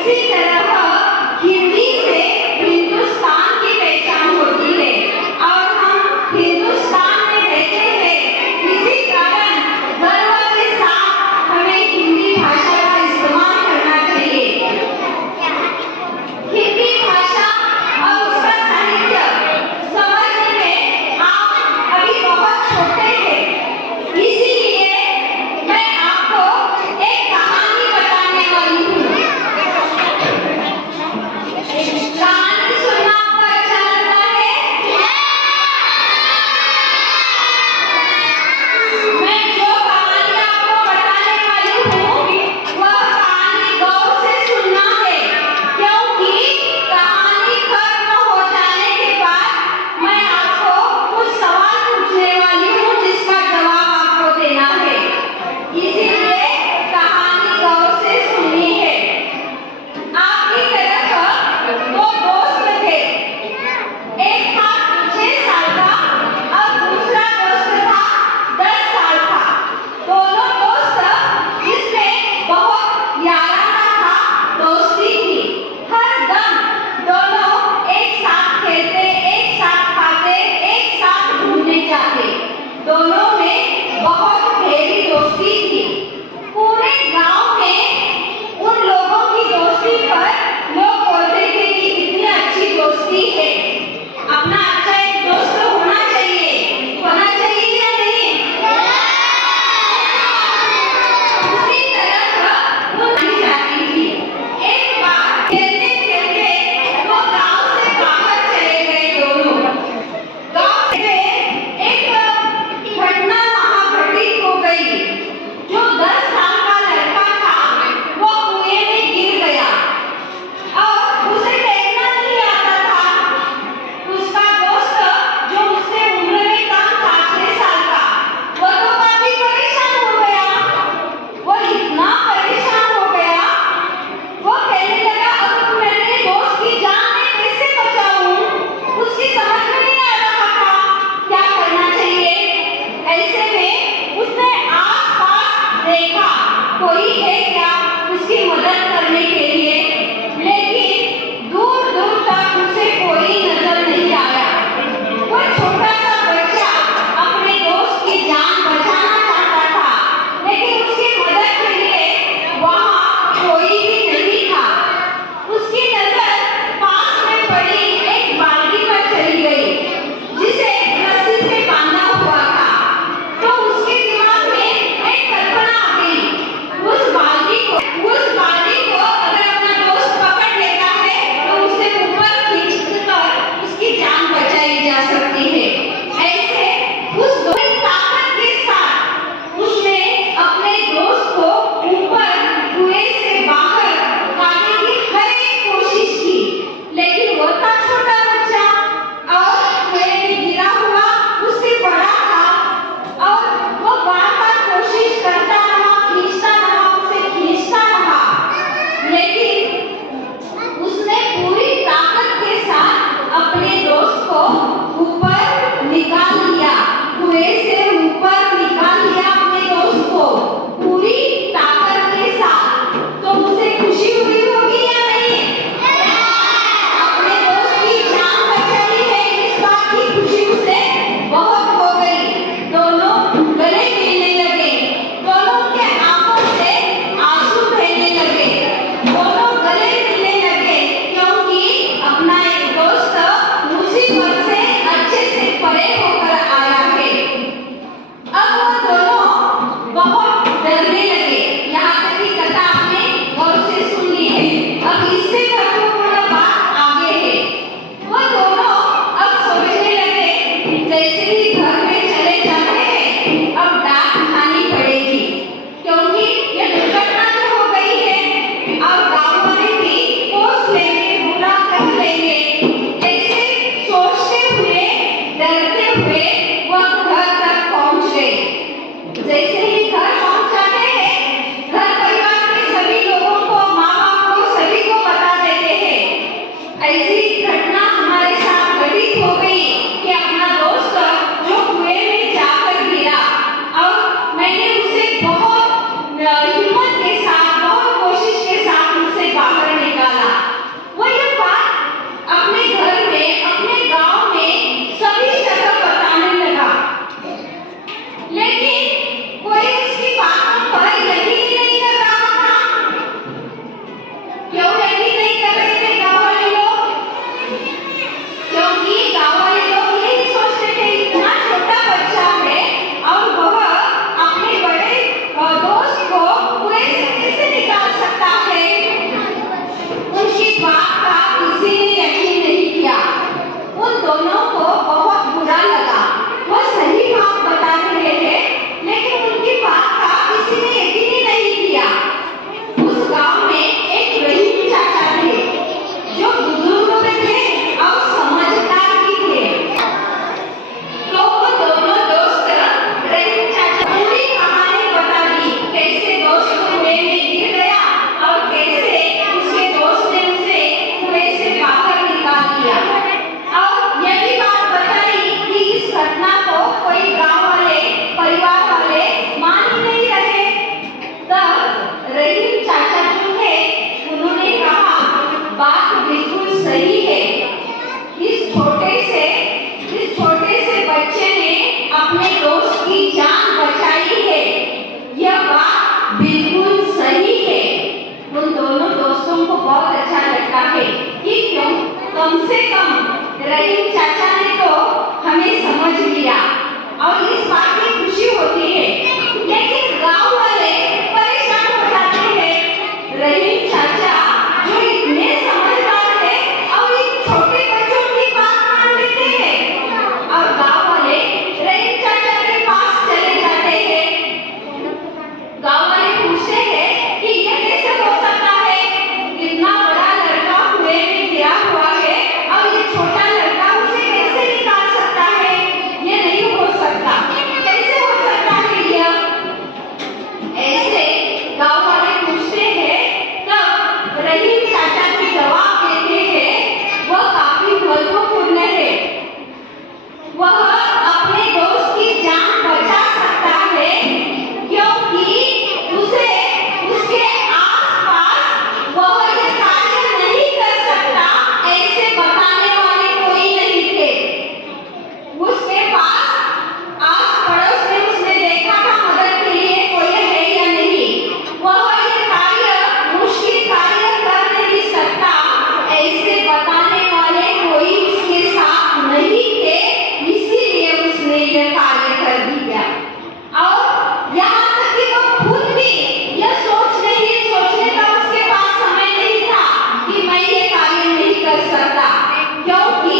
इसी तरह हिंदी से हिंदुस्तान की पहचान होती है और हम हिंदुस्तान में रहते हैं। इसी कारण गर्व के साथ हमें हिंदी भाषा का इस्तेमाल करना चाहिए। हिंदी भाषा और उसका साहित्य समझने में आप अभी बहुत छोटे हैं, इसीलिए मैं आपको एक कहानी बताने वाली हूँ। बचाई है। यह बात बिल्कुल सही है। उन दोनों दोस्तों को बहुत अच्छा लगता है कि क्यों कम से कम रहीम चाचा ने तो हमें समझ लिया और इस बात की खुशी होती है। लेकिन गांव वाले परेशान हो जाते हैं। रहीम चाचा जो इतने समझदार है और इन छोटे बच्चों की बात मान लेते हैं और गांव वाले रहीम चाचा के पास चले जाते हैं। गांव वाले पूछते हैं कि यह कैसे हो सकता है? इतना बड़ा लड़का कुएं में गिरा हुआ है और ये छोटा लड़का उसे कैसे निकाल सकता है? ये नहीं हो सकता। कैसे हो सकता है यह? ऐसे गांव वाले पूछते हैं। तब रहीम चाचा की जवाब देते हैं, वह काफी महत्वपूर्ण है। वह अपने दोस्त की जान बचा सकता है क्योंकि उसे उसके आसपास वह ये कार्य नहीं कर सकता ऐसे बताने वाले कोई नहीं थे। उसके पास आस पड़ोस में उसने देखा था मदद के लिए कोई है या नहीं। वह ये कार्य मुश्किल कार्य कर नहीं सकता ऐसे बताने वाले कोई उसके साथ नहीं थे, इसीलिए उसने यह कार्य कर दिया। और यहाँ तक कि वो खुद भी यह सोचने का उसके पास समय नहीं था कि मैं ये कार्य नहीं कर सकता, क्योंकि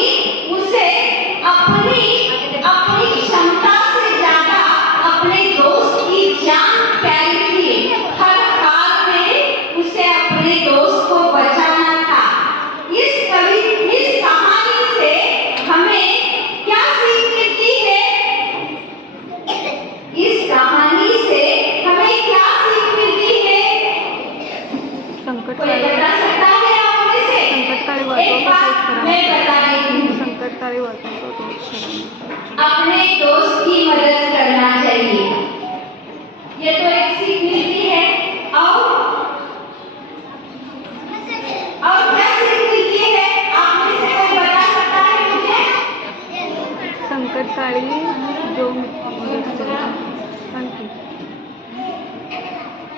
उसे अपनी क्षमता से ज्यादा अपने दोस्त की जान प्यारी थी। हर हाल में उसे अपने दोस्त को बचाना था। इस कहानी से हमें क्या सीख मिलती है? इस कहानी से हमें क्या सीख मिलती है? कोई बता सकता है आप में से? एक बात मैं बता देती हूँ। संकटकाली बातों को दूर करना, अपने दोस्त की मदद करना चाहिए। ये तो एक सीख मिलती है। और क्या सीख मिलती है? आप में से कोई बता सकता है मुझे? संकटकाली जो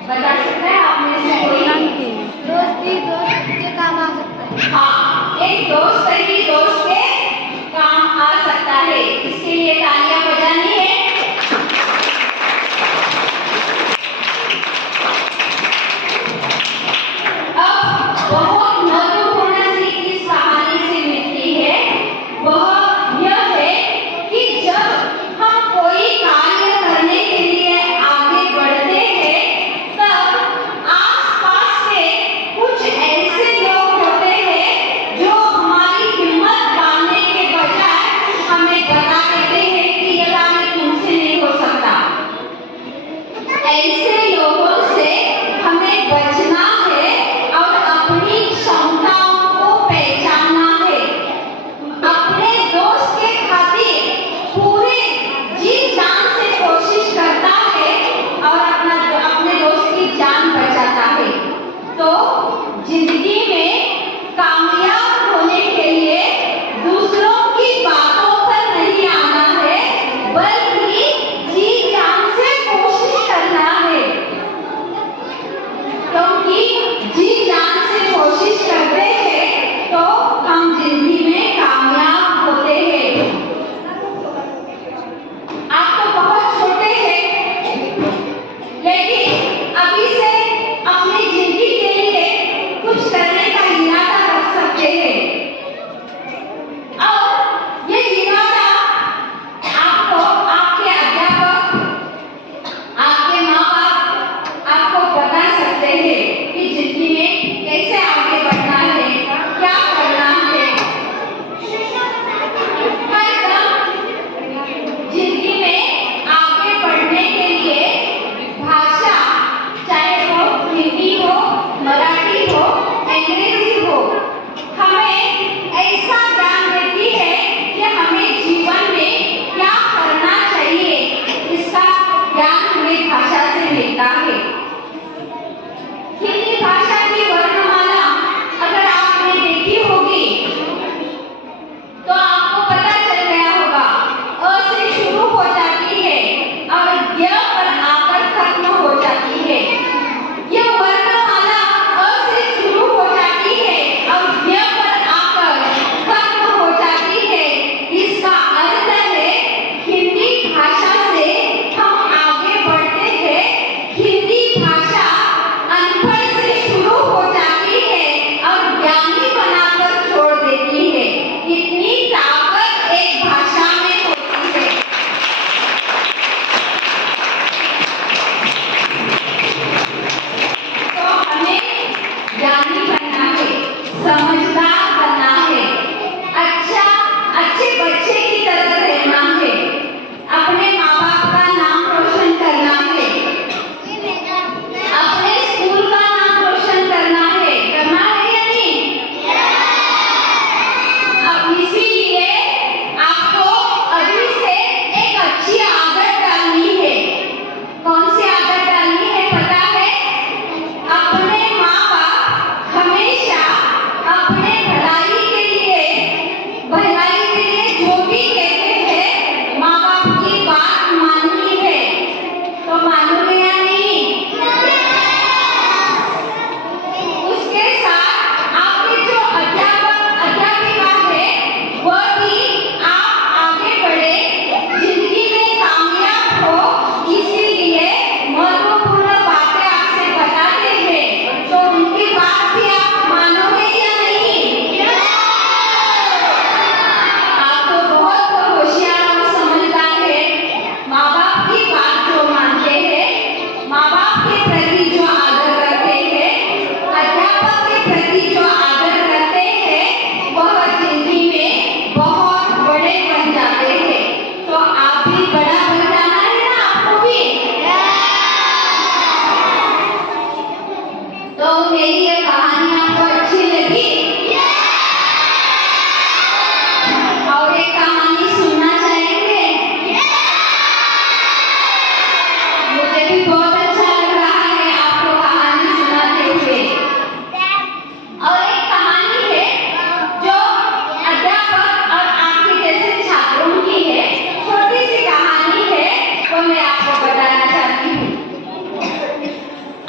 बता सकता है आप में से कोई? दोस्ती दोस्त के काम आ सकता है। हाँ, एक दोस्त ही दोस्त के काम आ सकता है। इसके लिए तालियां बजानी है। अब बहुत महत्वपूर्ण सीख इस कहानी से मिलती है, वह यह है कि जब हम कोई कार्य करने के लिए आगे बढ़ते हैं, तब आसपास के कुछ ऐसे लोग होते हैं हमेशा अपने भलाई के लिए जो भी कहते हैं माँ बाप की बात माननी है। तो मानोगे या नहीं? उसके साथ आपके जो अध्यापक अध्यापिका है वह भी आप आगे बढ़े, जिंदगी में कामयाब हो, इसीलिए महत्वपूर्ण बातें आपसे बताते हैं। तो उनकी बात भी आप मानोगे या नहीं? आप तो बहुत होशियार और समझदार हैं। माँ बाप की बात जो मानते हैं, माँ बाप के प्रति जो आदर करते हैं, अध्यापक के प्रति जो आदर करते हैं, वह जिंदगी में बहुत बड़े बन जाते हैं। तो आप भी बड़ा बन जाना है ना आपको भी। तो मेरी ये कहानी आपको अच्छी लगी? और एक कहानी सुनना चाहेंगे? मुझे भी बहुत अच्छा लग रहा है आपको कहानी सुनाते हुए। और एक कहानी है जो अध्यापक और आपके जैसे छात्रों की है। छोटी सी कहानी है, वो मैं आपको बताना चाहती हूँ।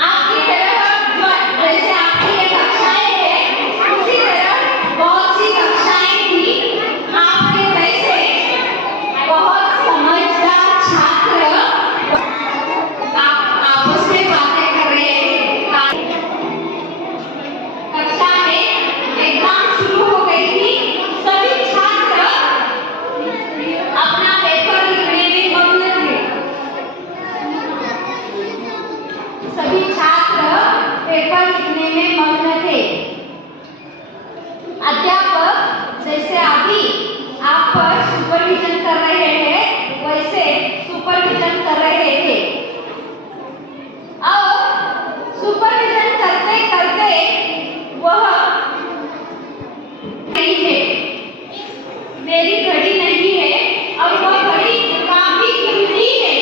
आपकी तरह जो जैसे आपकी ये कक्षाएं हैं, उसी तरह बहुत सी कक्षाएं थी। आपके वैसे बहुत समझदार छात्र आप आपस में बातें कर रहे हैं। कक्षा में एग्जाम शुरू हो गई थी। सभी छात्र अपना पेपर लिखने में मग्न थे। सभी छात्र पेपर लिखने में मग्न थे। अध्यापक जैसे अभी आप पर सुपरविजन कर रहे हैं, वैसे सुपरविजन कर रहे थे। और सुपरविजन करते करते वह नहीं है, मेरी घड़ी नहीं है और वह घड़ी काफी कीमती है।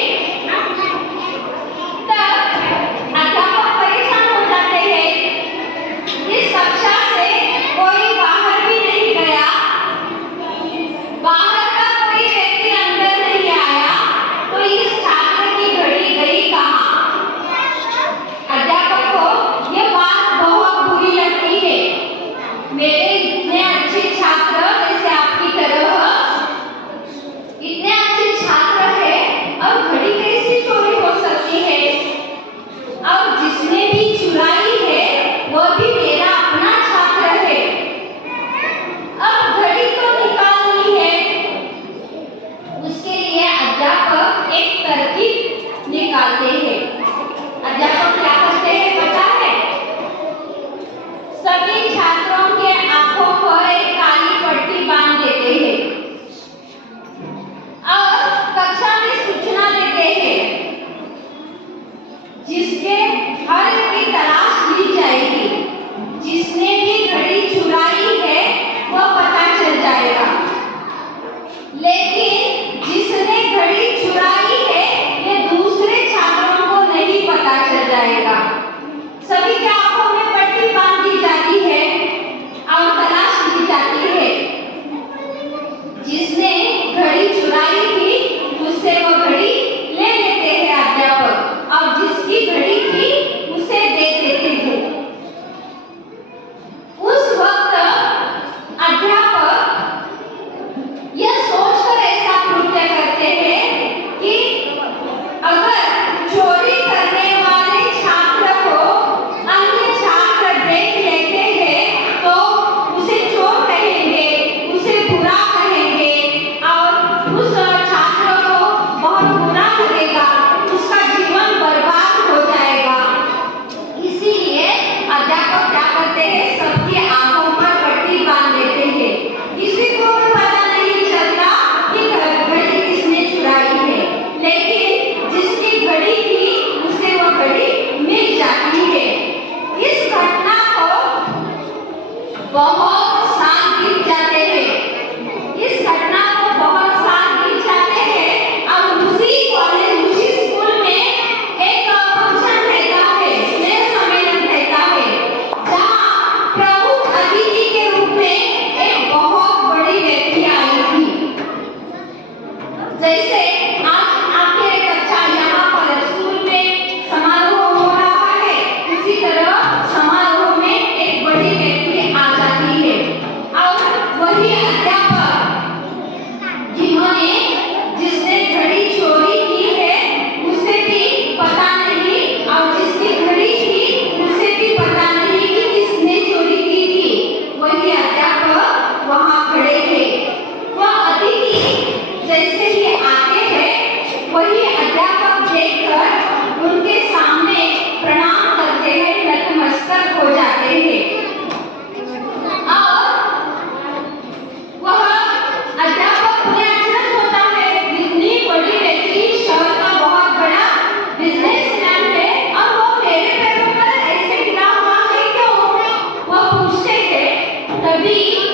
तब अध्यापक परेशान हो जाते हैं। इस कक्षा से कोई बाहर भी नहीं गया, बाहर का कोई व्यक्ति अंदर नहीं आया, तो इस छात्र की घड़ी गई कहाँ? अध्यापक को ये बात बहुत बुरी लगती है। मेरे इतने अच्छे छात्र जैसे आपकी तरह इतने अच्छे छात्र हैं और घड़ी कैसे चोरी हो सकती है? और जिसने भी चुराई है वह भी मेरा अपना छात्र है। अब घड़ी तो निकालनी है। उसके लिए अध्यापक एक तरकीब निकालते हैं। अध्यापक क्या करते हैं पता है? सभी छात्रों के आंखों पर एक काली पट्टी बांध देते हैं और कक्षा में सूचना देते हैं, जिसके हर की तलाश ली जाएगी। जिसने भी घड़ी चुराई है वह पता चल जाएगा, लेकिन जिसने घड़ी चुराई है ये दूसरे छात्रों को नहीं पता चल जाएगा। सभी के आंखों में पट्टी बांध दी जाती है और तलाश ली जाती है। जिसने घड़ी चुराई थी उससे वो घड़ी ले लेते हैं अध्यापक, और जिसकी घड़ी थी उसे दे देते थे। उस वक्त अध्यापक यह सोचकर ऐसा कृत्य करते हैं कि अगर चोरी करने वाले छात्र को अन्य छात्र देख लेते हैं तो उसे चोर कहेंगे, उसे बुरा कहेंगे और उस छात्र को बहुत बुरा लगेगा, उसका जीवन बर्बाद हो जाएगा। इसीलिए अध्यापक क्या करते हैं? सबकी आंखों पर पट्टी बांध देते हैं। किसी को भी पता नहीं चलता कि घड़ी किसने चुराई है, लेकिन जिसकी घड़ी थी उसे वो घड़ी मिल जाती है। इस घटना को बहुत साल बीत जाते हैं। इस घटना को बहुत साल बीत जाते हैं और उसी कॉलेज उसी स्कूल में एक फंक्शन रहता है, स्नेह सम्मेलन रहता है, जहाँ नदी